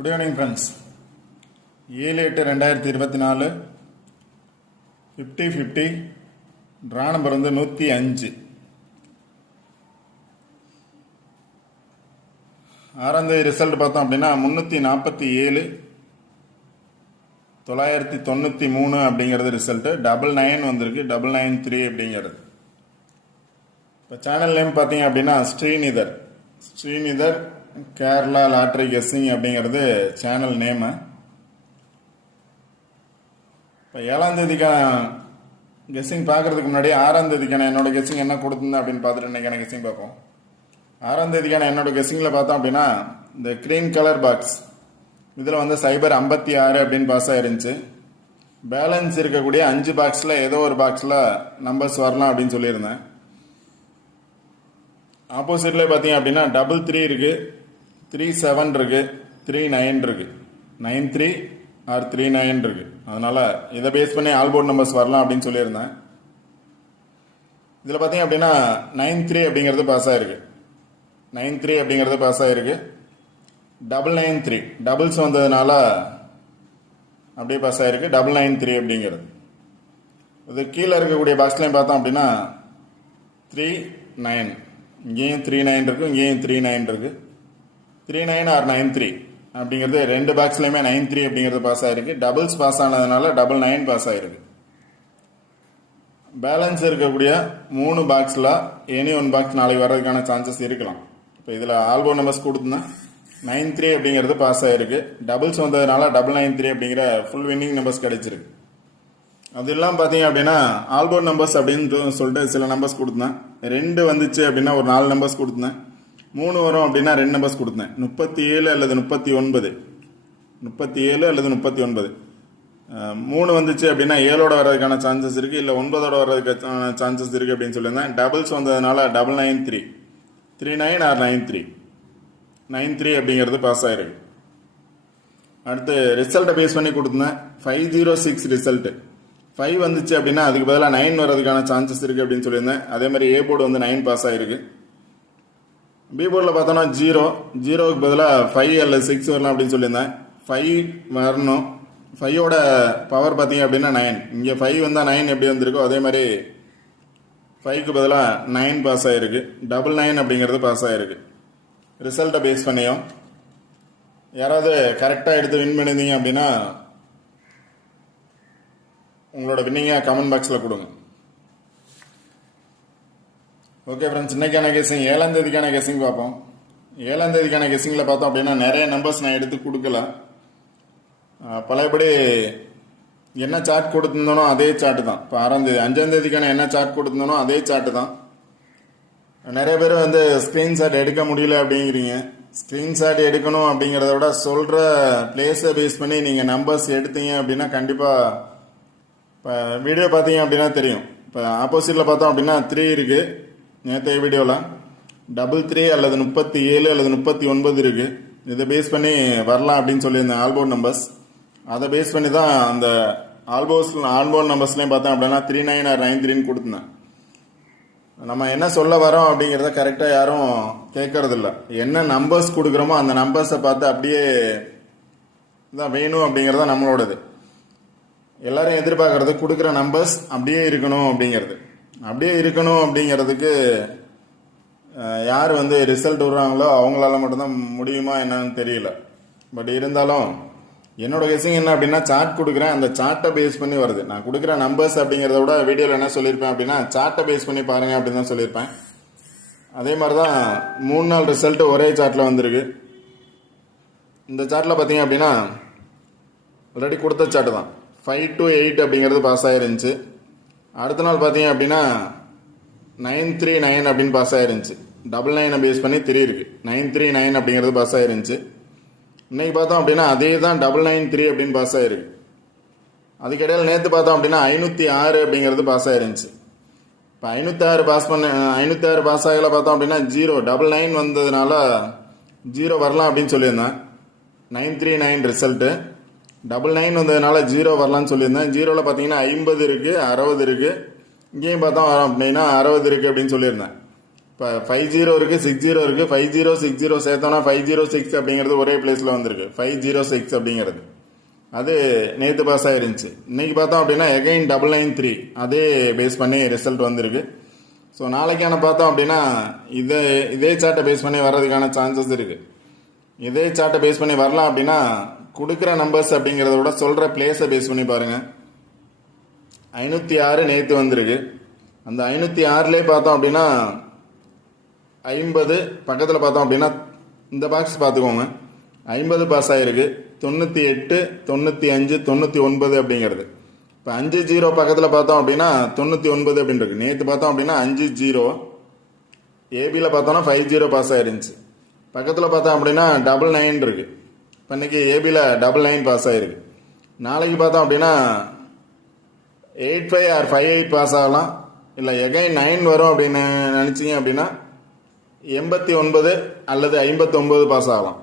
Good evening friends. 7/8/2024 50-50 draw number 105. ஆறாந்தேதி result பார்த்தோம் அப்படின்னா 347 993 அப்படிங்கிறது ரிசல்ட்டு. 99 வந்திருக்கு, 993 அப்படிங்கிறது. இப்போ சேனல் நேம் பார்த்தீங்க அப்படின்னா ஸ்ரீநிதர் கேரளா லாட்ரி கெஸ்ஸிங் அப்படிங்கிறது சேனல் நேமு. இப்போ 7ஆம் தேதிக்கான கெஸ்ஸிங் பார்க்குறதுக்கு முன்னாடி 6ஆம் தேதிக்கான என்னோட கெஸ்ஸிங் என்ன கொடுத்துருந்தேன் அப்படின்னு பார்த்துட்டு இன்றைக்கான கெஸ்ஸிங் பார்ப்போம். 6ஆம் தேதிக்கான என்னோட கெஸ்ஸிங்கில் பார்த்தோம் அப்படின்னா இந்த க்ரீன் கலர் பாக்ஸ் இதில் வந்து சைபர் 56 அப்படின்னு பாஸ் ஆயிருந்துச்சு. பேலன்ஸ் இருக்கக்கூடிய 5 பாக்ஸில் ஏதோ ஒரு பாக்ஸில் நம்பர்ஸ் வரலாம் அப்படின்னு சொல்லியிருந்தேன். ஆப்போசிட்ல பார்த்தீங்க அப்படின்னா 33 இருக்கு, 37 இருக்கு, 39 இருக்கு, 93 ஆர் 39 இருக்கு. அதனால இதை பேஸ் பண்ணி ஆல்போர்ட் நம்பர்ஸ் வரலாம் அப்படின்னு சொல்லியிருந்தேன். இதில் பார்த்தீங்க அப்படின்னா 93 அப்படிங்கிறது பாஸ் ஆயிருக்கு, 93 அப்படிங்கிறது பாஸ் ஆயிருக்கு. 993 டபுள்ஸ் வந்ததுனால அப்படியே பாஸ் ஆயிருக்கு 993 அப்படிங்கிறது. இது கீழே இருக்கக்கூடிய பாக்ஸ்லையும் பார்த்தோம் அப்படின்னா 39, இங்கேயும் 39 இருக்கு, இங்கேயும் 39 இருக்கு. 39 ஆர் 93 அப்படிங்கிறது ரெண்டு பாக்ஸ்லையுமே 93 அப்படிங்கிறது பாஸ் ஆயிருக்கு. டபுள்ஸ் பாஸ் ஆனதுனால 99 பாஸ் ஆயிருக்கு. பேலன்ஸ் இருக்கக்கூடிய 3 பாக்ஸில் எனி ஒன் பாக்ஸ் நாளைக்கு வர்றதுக்கான சான்சஸ் இருக்கலாம். இப்போ இதில் ஆல்போர்ட் நம்பர்ஸ் கொடுத்துனா 93 அப்படிங்கிறது பாஸ் ஆயிருக்கு. டபுள்ஸ் வந்ததுனால 993 அப்படிங்கிற ஃபுல் வின்னிங் நம்பர்ஸ் கிடைச்சிருக்கு. அது இல்லாமல் பார்த்தீங்க அப்படின்னா ஆல்போர்ட் நம்பர்ஸ் அப்படின்னு சொல்லிட்டு சில நம்பர்ஸ் கொடுத்தேன். 2 வந்துச்சு அப்படின்னா ஒரு 4 நம்பர்ஸ் கொடுத்தேன். 3 வரும் அப்படின்னா 2 நம்பர்ஸ் கொடுத்தேன். 37 அல்லது 39, 37 அல்லது 39. 3 வந்துச்சு அப்படின்னா 7ஓட வர்றதுக்கான சான்சஸ் இருக்குது, இல்லை 9ஓட வர்றதுக்கான சான்சஸ் இருக்குது அப்படின்னு சொல்லியிருந்தேன். டபுள்ஸ் வந்ததுனால 993, 39 ஆர் 93, 93 அப்படிங்கிறது பாஸ் ஆயிருக்கு. அடுத்து ரிசல்ட்டை பேஸ் பண்ணி கொடுத்தேன். 506 ரிசல்ட்டு. 5 வந்துச்சு அப்படின்னா அதுக்கு பதிலாக 9 வர்றதுக்கான சான்சஸ் இருக்குது அப்படின்னு சொல்லியிருந்தேன். அதே மாதிரி ஏ போர்டு வந்து 9 பாஸ் ஆயிருக்கு. பி போர்டில் பார்த்தோன்னா 0க்கு பதிலாக 5 அல்லது 6 வரலாம் அப்படின்னு சொல்லியிருந்தேன். 5 வரணும். 5ஓட பவர் பார்த்தீங்க அப்படின்னா 9. இங்கே 5 வந்தால் 9 எப்படி வந்திருக்கோ அதே மாதிரி 5க்கு பதிலாக 9 பாஸ் ஆயிருக்கு. 99 அப்படிங்கிறது பாஸ் ஆயிருக்கு. ரிசல்ட்டை பேஸ் பண்ணியும் யாராவது கரெக்டாக எடுத்து வின் பண்ணியிருந்தீங்க அப்படின்னா உங்களோட வின்னிங்கை கமெண்ட் பாக்ஸில் கொடுங்க. ஓகே ஃப்ரெண்ட்ஸ், இன்னைக்கான கெஸ்ஸிங் 7ஆம் தேதிக்கான கெஸ்ஸிங் பார்ப்போம். 7ஆம் தேதிக்கான கெஸ்ஸிங்கில் பார்த்தோம் அப்படின்னா நிறைய நம்பர்ஸ் நான் எடுத்து கொடுக்கல. பழையபடி என்ன சார்ட் கொடுத்துருந்தோனோ அதே சார்ட்டு தான். இப்போ 6ஆம் தேதி 5ஆம் தேதிக்கான என்ன சார்ட் கொடுத்துருந்தோனோ அதே சார்ட்டு தான். நிறைய பேர் வந்து ஸ்க்ரீன்ஷாட் எடுக்க முடியல அப்படிங்கிறீங்க. ஸ்க்ரீன்ஷாட் எடுக்கணும் அப்படிங்கிறத விட சொல்கிற பிளேஸை பேஸ் பண்ணி நீங்கள் நம்பர்ஸ் எடுத்தீங்க அப்படின்னா கண்டிப்பாக இப்போ வீடியோ பார்த்தீங்க அப்படின்னா தெரியும். இப்போ ஆப்போசிட்டில் பார்த்தோம் அப்படின்னா 3 இருக்குது. நேற்றைய வீடியோவில் 33 அல்லது 37 அல்லது 39 இருக்குது. இதை பேஸ் பண்ணி வரலாம் அப்படின்னு சொல்லியிருந்தேன் ஆல்போர்ட் நம்பர்ஸ். அதை பேஸ் பண்ணி தான் அந்த ஆல்போர்ட் நம்பர்ஸ்லேயும் பார்த்தேன் அப்படின்னா 39 ஆர் 93 கொடுத்துருந்தேன். நம்ம என்ன சொல்ல வரோம் அப்படிங்கிறத கரெக்டாக யாரும் கேட்கறதில்ல. என்ன நம்பர்ஸ் கொடுக்குறோமோ அந்த நம்பர்ஸை பார்த்து அப்படியே தான் வேணும் அப்படிங்கிறத நம்மளோடது. எல்லாரும் எதிர்பார்க்கறது கொடுக்குற நம்பர்ஸ் அப்படியே இருக்கணும் அப்படிங்கிறது. அப்படியே இருக்கணும் அப்படிங்கிறதுக்கு யார் வந்து ரிசல்ட் விடுறாங்களோ அவங்களால மட்டும்தான் முடியுமா என்னன்னு தெரியல. பட் இருந்தாலும் என்னோட கெஸ்ஸிங் என்ன அப்படின்னா சார்ட் கொடுக்குறேன், அந்த சார்ட்டை பேஸ் பண்ணி வருது. நான் கொடுக்குற நம்பர்ஸ் அப்படிங்கிறத விட வீடியோவில் என்ன சொல்லியிருப்பேன் அப்படின்னா சார்ட்டை பேஸ் பண்ணி பாருங்கள் அப்படின்னு தான் சொல்லியிருப்பேன். அதே மாதிரி தான் 3 நாள் ரிசல்ட் ஒரே சார்ட்டில் வந்திருக்கு. இந்த சார்ட்டில் பார்த்தீங்க அப்படின்னா ஆல்ரெடி கொடுத்த சார்ட்டு தான். 5 to 8 அப்படிங்கிறது பாஸ் ஆயிருந்துச்சு. அடுத்த நாள் பார்த்தீங்க அப்படின்னா 939 அப்படின்னு பாஸ் ஆயிருந்துச்சு. 99 பேஸ் பண்ணி 3 இருக்கு. 939 அப்படிங்கிறது பாஸ் ஆயிருந்துச்சு. இன்னைக்கு பார்த்தோம் அப்படின்னா அதே தான் 993 அப்படின்னு பாஸ் ஆயிருக்கு. அதுக்கிடையில் நேற்று பார்த்தோம் அப்படின்னா 506 அப்படிங்கிறது பாஸ் ஆயிருந்துச்சு. இப்போ 506 பாஸ் ஆகல பார்த்தோம் அப்படின்னா 99 வந்ததுனால 0 வரலாம் அப்படின்னு சொல்லியிருந்தேன். 939 ரிசல்ட்டு. 99 வந்ததுனால 0 வரலான்னு சொல்லியிருந்தேன். 0ல் பார்த்தீங்கன்னா 50 இருக்குது, 60 இருக்குது. இங்கேயும் பார்த்தோம் அப்படின்னா 60 இருக்குது அப்படின்னு சொல்லியிருந்தேன். இப்போ 50 இருக்குது, 60 இருக்குது. 5060 சேர்த்தோன்னா 506 அப்படிங்கிறது ஒரே பிளேஸில் வந்திருக்கு. 506 அப்படிங்கிறது அது நேற்று பாஸ் ஆயிருந்துச்சு. இன்னைக்கு பார்த்தோம் அப்படின்னா எகைன் 993 அதே பேஸ் பண்ணி ரிசல்ட் வந்திருக்கு. ஸோ நாளைக்கான பார்த்தோம் அப்படின்னா இதே சார்ட்டை பேஸ் பண்ணி வர்றதுக்கான சான்சஸ் இருக்குது. இதே சார்ட்டை பேஸ் பண்ணி வரலாம் அப்படின்னா கொடுக்குற நம்பர்ஸ் அப்படிங்கிறத விட சொல்கிற பிளேஸை பேஸ் பண்ணி பாருங்கள். 506 நேற்று வந்திருக்கு. அந்த 506லே பார்த்தோம் அப்படின்னா 50 பக்கத்தில் பார்த்தோம் அப்படின்னா இந்த பாக்ஸ் பார்த்துக்கோங்க. 50 பாஸ் ஆகிருக்கு. 98, 95, 99 அப்படிங்கிறது. இப்போ 50 பக்கத்தில் பார்த்தோம் அப்படின்னா 99 அப்படின்னு இருக்கு. நேற்று பார்த்தோம் அப்படின்னா 50 ஏபியில் பார்த்தோம்னா 50 பாஸ் ஆயிருந்துச்சு. பக்கத்தில் பார்த்தோம் அப்படின்னா 99 இருக்கு. இப்போ இன்னைக்கு ஏபியில் 99 பாஸ் ஆயிருக்கு. நாளைக்கு பார்த்தோம் அப்படின்னா 85 ஆர் 58 பாஸ் ஆகலாம். இல்லை எகைன் 9 வரும் அப்படின்னு நினச்சிங்க அப்படின்னா 89 அல்லது 59 பாஸ் ஆகலாம்.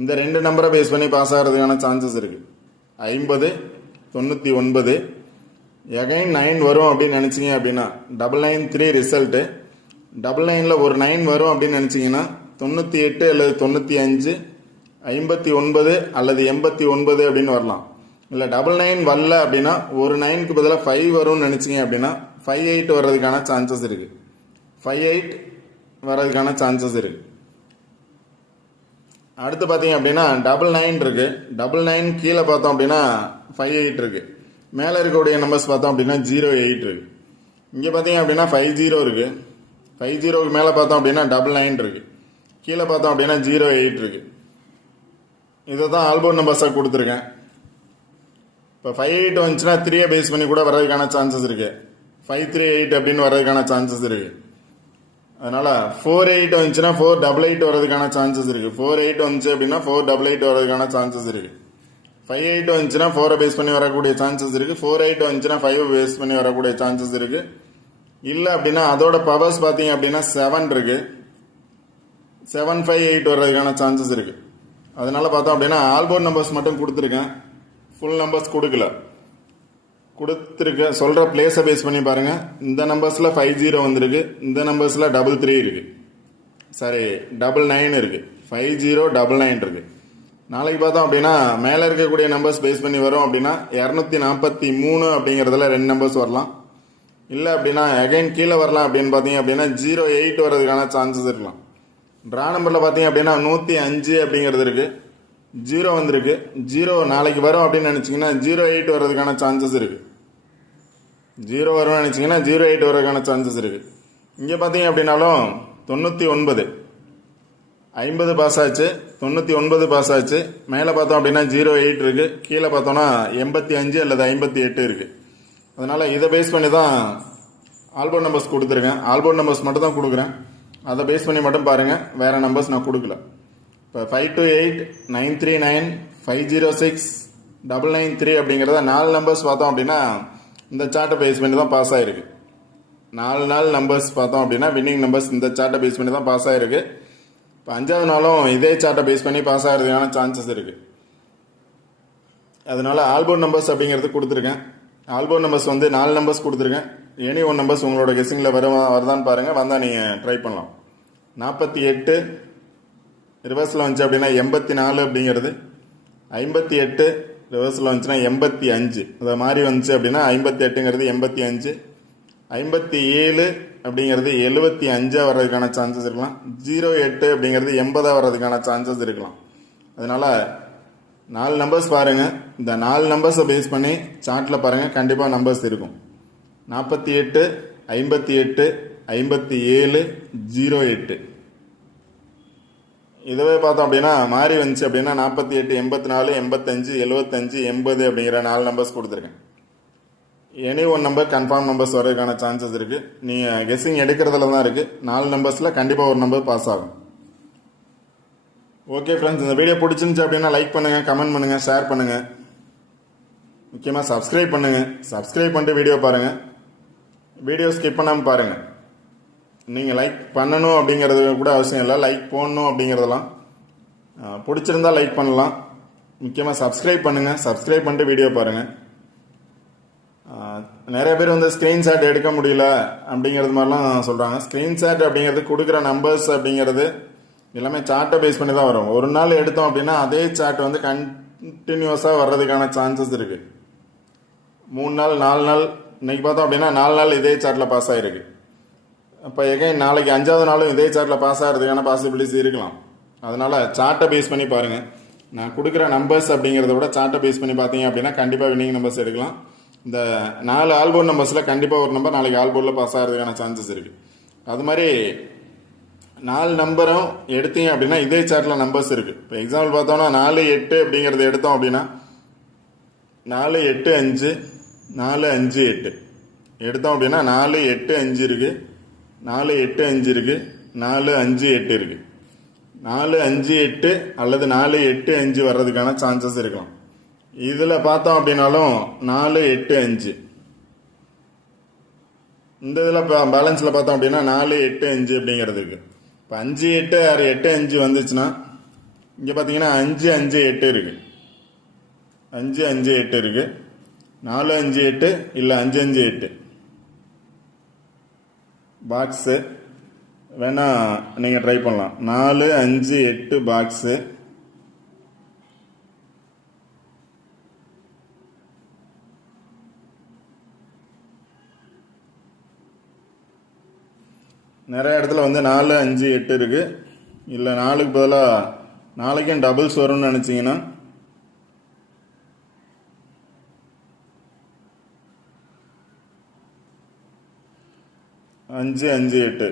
இந்த ரெண்டு நம்பரை பேஸ் பண்ணி பாஸ் ஆகிறதுக்கான சான்சஸ் இருக்குது. 50, 99 எகைன் 9 வரும் அப்படின்னு நினச்சிங்க அப்படின்னா 993 ரிசல்ட்டு. 99ல் ஒரு 9 வரும் அப்படின்னு நினச்சிங்கன்னா 98 அல்லது 95, 59 அல்லது 89 அப்படின்னு வரலாம். இல்லை 99 வரல அப்படின்னா ஒரு 9க்கு பதிலாக 5 வரும்னு நினச்சிங்க அப்படின்னா 58 வர்றதுக்கான சான்சஸ் இருக்குது. 58 வர்றதுக்கான சான்சஸ் இருக்குது. அடுத்து பார்த்தீங்க அப்படின்னா 99 இருக்குது. 99 கீழே பார்த்தோம் அப்படின்னா 58 இருக்குது. மேலே இருக்கக்கூடிய நம்பர்ஸ் பார்த்தோம் அப்படின்னா 08 இருக்குது. இங்கே பார்த்தீங்க அப்படின்னா 50 இருக்குது. 50க்கு மேலே பார்த்தோம் அப்படின்னா 99 இருக்குது. கீழே பார்த்தோம் அப்படின்னா 08 இருக்குது. இதை தான் ஆல்போர்ட் நம்பர்ஸாக கொடுத்துருக்கேன். இப்போ 58 வந்துச்சுன்னா 3 பேஸ் பண்ணி கூட வர்றதுக்கான சான்சஸ் இருக்குது. 538 அப்படின்னு வர்றதுக்கான சான்சஸ் இருக்குது. அதனால் 48 வந்துச்சுன்னா 488 வர்றதுக்கான சான்சஸ் இருக்குது. 48 வந்துச்சு அப்படின்னா 488 வர்றதுக்கான சான்சஸ் இருக்குது. 58 வந்துச்சுன்னா 4 பேஸ் பண்ணி வரக்கூடிய சான்சஸ் இருக்குது. 48 வந்துச்சுன்னா 5 பேஸ் பண்ணி வரக்கூடிய சான்சஸ் இருக்குது. இல்லை அப்படின்னா அதோட பவர்ஸ் பார்த்தீங்க அப்படின்னா 7 இருக்குது. 758 வர்றதுக்கான சான்சஸ் இருக்குது. அதனால பார்த்தோம் அப்படின்னா ஆல்போர்ட் நம்பர்ஸ் மட்டும் கொடுத்துருக்கேன். ஃபுல் நம்பர்ஸ் கொடுத்துருக்க சொல்கிற பிளேஸை பேஸ் பண்ணி பாருங்கள். இந்த நம்பர்ஸில் 50 வந்திருக்கு. இந்த நம்பர்ஸில் 33 இருக்குது. சாரி 99 இருக்குது. 5099 இருக்குது. நாளைக்கு பார்த்தோம் அப்படின்னா மேலே இருக்கக்கூடிய நம்பர்ஸ் பேஸ் பண்ணி வரும் அப்படின்னா 243 அப்படிங்கிறதுல 2 நம்பர்ஸ் வரலாம். இல்லை அப்படின்னா அகைன் கீழே வரலாம் அப்படின்னு பார்த்தீங்க அப்படின்னா 08 வர்றதுக்கான சான்சஸ் இருக்கலாம். ட்ரா நம்பரில் பார்த்தீங்க அப்படின்னா 105 அப்படிங்கிறது இருக்குது. 0 வந்திருக்கு. 0 நாளைக்கு வரும் அப்படின்னு நினச்சிங்கன்னா 08 வர்றதுக்கான சான்சஸ் இருக்குது. 0 வரும்னு நினச்சிங்கன்னா 08 வர்றதுக்கான சான்சஸ் இருக்குது. இங்கே பார்த்தீங்க அப்படின்னாலும் 99 50 பாஸ் ஆச்சு. 99 பாஸ் ஆச்சு. மேலே பார்த்தோம் அப்படின்னா 08 இருக்குது. கீழே பார்த்தோன்னா 85 அல்லது 58 இருக்குது. அதனால் இதை பேஸ் பண்ணி தான் ஆல்போர்ட் நம்பர்ஸ் கொடுத்துருக்கேன். ஆல்போர்ட் நம்பர்ஸ் மட்டும் தான் கொடுக்குறேன். அதை பேஸ் பண்ணி மட்டும் பாருங்கள். வேறு நம்பர்ஸ் நான் கொடுக்கல. இப்போ 528, 939, 506, 993 அப்படிங்கிறத 4 நம்பர்ஸ் பார்த்தோம் அப்படின்னா இந்த சார்ட்டை பேஸ் பண்ணி தான் பாஸ் ஆகிருக்கு. 4 நம்பர்ஸ் பார்த்தோம் அப்படின்னா வின்னிங் நம்பர்ஸ் இந்த சார்ட்டை பேஸ் பண்ணி தான் பாஸ் ஆகிருக்கு. இப்போ 5வது நாளும் இதே சார்ட்டை பேஸ் பண்ணி பாஸ் ஆகிறதுக்கான சான்சஸ் இருக்குது. அதனால ஆல்போர்ட் நம்பர்ஸ் அப்படிங்கிறது கொடுத்துருக்கேன். ஆல்போர்ட் நம்பர்ஸ் வந்து 4 நம்பர்ஸ் கொடுத்துருக்கேன். எனி ஒன் நம்பர்ஸ் உங்களோட கெஸ்ஸிங்கில் வருதான்னு பாருங்கள். வந்தால் நீங்கள் ட்ரை பண்ணலாம். 48 ரிவர்ஸில் வந்துச்சு அப்படின்னா 84 அப்படிங்கிறது. 58 ரிவர்ஸில் வந்துச்சுன்னா 85. அதை மாதிரி வந்துச்சு அப்படின்னா 58ங்கிறது 85. 57 அப்படிங்கிறது 75 வர்றதுக்கான சான்சஸ் இருக்கலாம். 08 அப்படிங்கிறது 80 வர்றதுக்கான சான்சஸ் இருக்கலாம். அதனால் 4 நம்பர்ஸ் பாருங்கள். இந்த 4 நம்பர்ஸை பேஸ் பண்ணி சார்ட்டில் பாருங்கள். கண்டிப்பாக நம்பர்ஸ் இருக்கும். 48, 58, 57, 08. இதுவே பார்த்தோம் அப்படின்னா மாறி வந்துச்சு அப்படின்னா 48, 84, 85, 75, 80 அப்படிங்கிற 4 நம்பர்ஸ் கொடுத்துருக்கேன். Any one number confirm numbers வர்றதுக்கான சான்சஸ் இருக்குது. நீங்கள் கெஸ்ஸிங் எடுக்கிறதுல தான் இருக்குது. 4 நம்பர்ஸில் கண்டிப்பாக ஒரு நம்பர் பாஸ் ஆகும். ஓகே ஃப்ரெண்ட்ஸ், இந்த வீடியோ பிடிச்சிருந்துச்சு அப்படின்னா லைக் பண்ணுங்கள், கமெண்ட் பண்ணுங்கள், ஷேர் பண்ணுங்கள். முக்கியமாக சப்ஸ்கிரைப் பண்ணுங்கள். சப்ஸ்கிரைப் பண்ணிட்டு வீடியோ பாருங்கள். வீடியோ ஸ்கிப் பண்ணாமல் பாருங்கள். நீங்கள் லைக் பண்ணணும் அப்படிங்கிறது கூட அவசியம் இல்லை. லைக் போடணும் அப்படிங்கிறதெல்லாம் பிடிச்சிருந்தா லைக் பண்ணலாம். முக்கியமாக சப்ஸ்கிரைப் பண்ணுங்கள். சப்ஸ்கிரைப் பண்ணிட்டு வீடியோ பாருங்கள். நிறைய பேர் வந்து ஸ்க்ரீன்ஷாட் எடுக்க முடியல அப்படிங்கிறது மாதிரிலாம் சொல்கிறாங்க. ஸ்க்ரீன்ஷாட் அப்படிங்கிறது கொடுக்குற நம்பர்ஸ் அப்படிங்கிறது எல்லாமே சார்ட்டை பேஸ் பண்ணி தான் வரும். ஒரு நாள் எடுத்தோம் அப்படின்னா அதே சார்ட் வந்து கண்டினியூஸாக வர்றதுக்கான சான்சஸ் இருக்குது. 3 நாள் 4 நாள் இன்னைக்கு பார்த்தோம் அப்படின்னா 4 நாள் இதே சார்ட்டில் பாஸ் ஆகிருக்கு. இப்போ எகைன் நாளைக்கு 5வது நாளும் இதே சார்ட்டில் பாஸ் ஆகிறதுக்கான பாசிபிலிட்டிஸ் இருக்கலாம். அதனால் சார்ட்டை பேஸ் பண்ணி பாருங்கள். நான் கொடுக்குற நம்பர்ஸ் அப்படிங்கிறத விட சார்ட்டை பேஸ் பண்ணி பார்த்தீங்க அப்படின்னா கண்டிப்பாக வின்னிங் நம்பர்ஸ் எடுக்கலாம். இந்த 4 ஆல்போர்ட் நம்பர்ஸில் கண்டிப்பாக ஒரு நம்பர் நாளைக்கு ஆல்போர்டில் பாஸ் ஆகிறதுக்கான சான்சஸ் இருக்குது. அது மாதிரி 4 நம்பரும் எடுத்தீங்க அப்படின்னா இதே சார்ட்டில் நம்பர்ஸ் இருக்குது. இப்போ எக்ஸாம்பிள் பார்த்தோம்னா 4 8 அப்படிங்கிறது எடுத்தோம் அப்படின்னா 4 8 5 4 5 8 எடுத்தோம் அப்படின்னா 4 8 5 இருக்குது, 4 8 5 இருக்குது, 4 5 8 இருக்குது. 4 5 8 அல்லது 4 8 5 வர்றதுக்கான சான்சஸ் இருக்கலாம். இதில் பார்த்தோம் அப்படின்னாலும் 4 8 5, இந்த இதில் பேலன்ஸில் பார்த்தோம் அப்படின்னா 4 8 5 அப்படிங்கிறதுக்கு இப்போ 5 8 6 8 5 வந்துச்சுன்னா இங்கே பார்த்தீங்கன்னா 5 5 8 இருக்குது, 5 5 8 இருக்குது, 4 5 8 இல்லை 5 5 8 பாக்ஸு வேணால் நீங்கள் ட்ரை பண்ணலாம். 4 5 8 பாக்ஸு, நிறைய இடத்துல வந்து 4 5 8 இருக்குது. இல்லை 4க்கு பதிலாக 4க்கும் டபுள்ஸ் வரும்னு நினச்சிங்கன்னா 5 5 8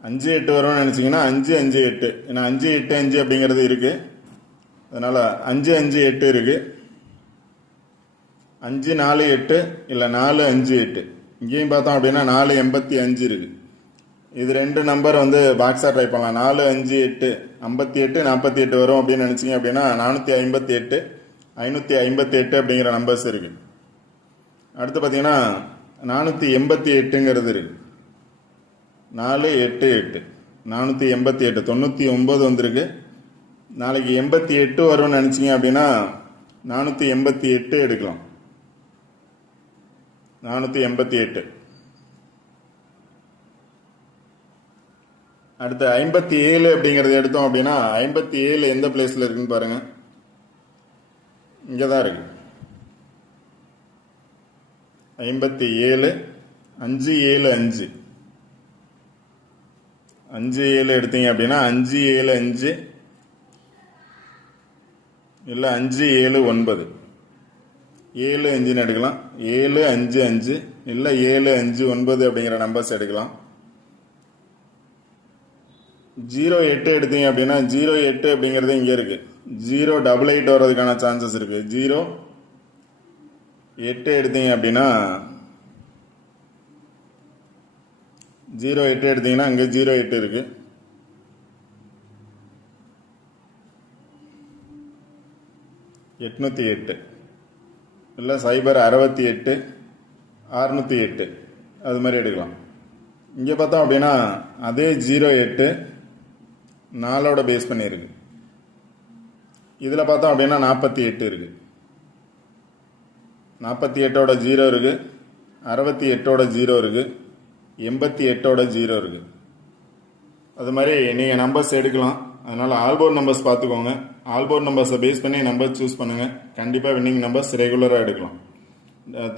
5 8 வரும்னு நினச்சிங்கன்னா 5 5 8, ஏன்னா 5 8 5 அப்படிங்கிறது இருக்குது. அதனால் 5 5 8 இருக்குது, 5 4 8 இல்லை 4 5 8. இங்கேயும் பார்த்தோம் அப்படின்னா 4 85 இருக்குது. இது 2 நம்பர் வந்து பாக்ஸாக ட்ரை பண்ணலாம். 4 5 8 58 48 வரும் அப்படின்னு நினச்சிங்க அப்படின்னா 458 558 அப்படிங்கிற நம்பர்ஸ் இருக்குது. அடுத்து பார்த்தீங்கன்னா 488ங்கிறது இருக்குது. 4 8 8 488 99 வந்திருக்கு. நாளைக்கு 88 வரும்னு நினச்சிங்க அப்படின்னா 488 எடுக்கலாம். 488. அடுத்து 57 அப்படிங்கிறது எடுத்தோம் அப்படின்னா 57 எந்த பிளேஸில் இருக்குன்னு பாருங்கள். இங்கே தான் இருக்கு. 57 5 7 5 5 7 எடுத்தீங்க அப்படின்னா 5 7 5 இல்லை 5 7 9 7 5ன்னு எடுக்கலாம். 7 5 5 இல்லை 7 5 9 அப்படிங்கிற நம்பர்ஸ் எடுக்கலாம். 0 8 எடுத்தீங்க அப்படின்னா 0 8 அப்படிங்கிறது இங்கே இருக்குது. 0 88 வர்றதுக்கான சான்சஸ் இருக்குது. 0 8 எடுத்தீங்க அப்படின்னா 0 8 எடுத்தீங்கன்னா அங்கே 0 8 இருக்குது. 808 இல்லை 068 608 அது மாதிரி எடுக்கலாம். இங்கே பார்த்தோம் அப்படின்னா அதே 0 8 4ஓட பேஸ் பண்ணியிருக்கு. இதில் பார்த்தோம் அப்படின்னா 48 இருக்குது. 48ஓட 0 இருக்குது, 68ஓட 0 இருக்குது, 88ஓட 0 இருக்குது. அது மாதிரி நீங்கள் நம்பர்ஸ் எடுக்கலாம். அதனால் ஆல்போர்ட் நம்பர்ஸ் பார்த்துக்கோங்க. ஆல்போர்ட் நம்பர்ஸை பேஸ் பண்ணி நம்பர் சூஸ் பண்ணுங்கள். கண்டிப்பாக வின்னிங் நம்பர்ஸ் ரெகுலராக எடுக்கலாம்.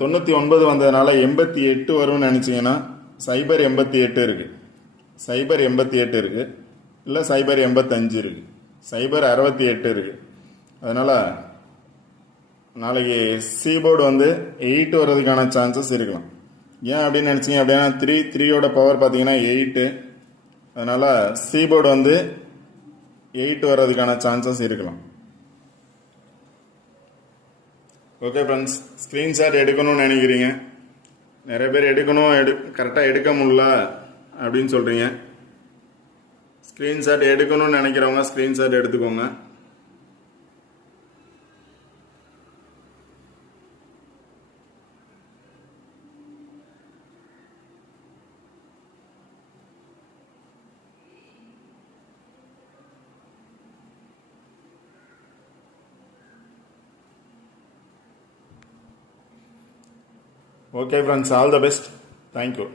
99 வந்ததுனால 88 வரும்னு நினச்சிங்கன்னா 088 இருக்குது, 088 இருக்குது, இல்லை 085 இருக்குது, 068 இருக்குது. அதனால் நாளைக்கு சி போர்டு வந்து 8 வர்றதுக்கான சான்சஸ் இருக்கலாம். ஏன் அப்படின்னு நினச்சிங்க அப்படின்னா 3ஓட பவர் பார்த்தீங்கன்னா 8. அதனால் சி போர்டு வந்து 8 வர்றதுக்கான சான்சஸ் இருக்கலாம். ஓகே ஃப்ரெண்ட்ஸ், ஸ்க்ரீன்ஷாட் எடுக்கணும்னு நினைக்கிறீங்க. நிறைய பேர் கரெக்டாக எடுக்க முடியல அப்படின்னு சொல்கிறீங்க. ஸ்க்ரீன்ஷாட் எடுக்கணும்னு நினைக்கிறவங்க ஸ்க்ரீன்ஷாட் எடுத்துக்கோங்க. Okay friends, all the best. Thank you.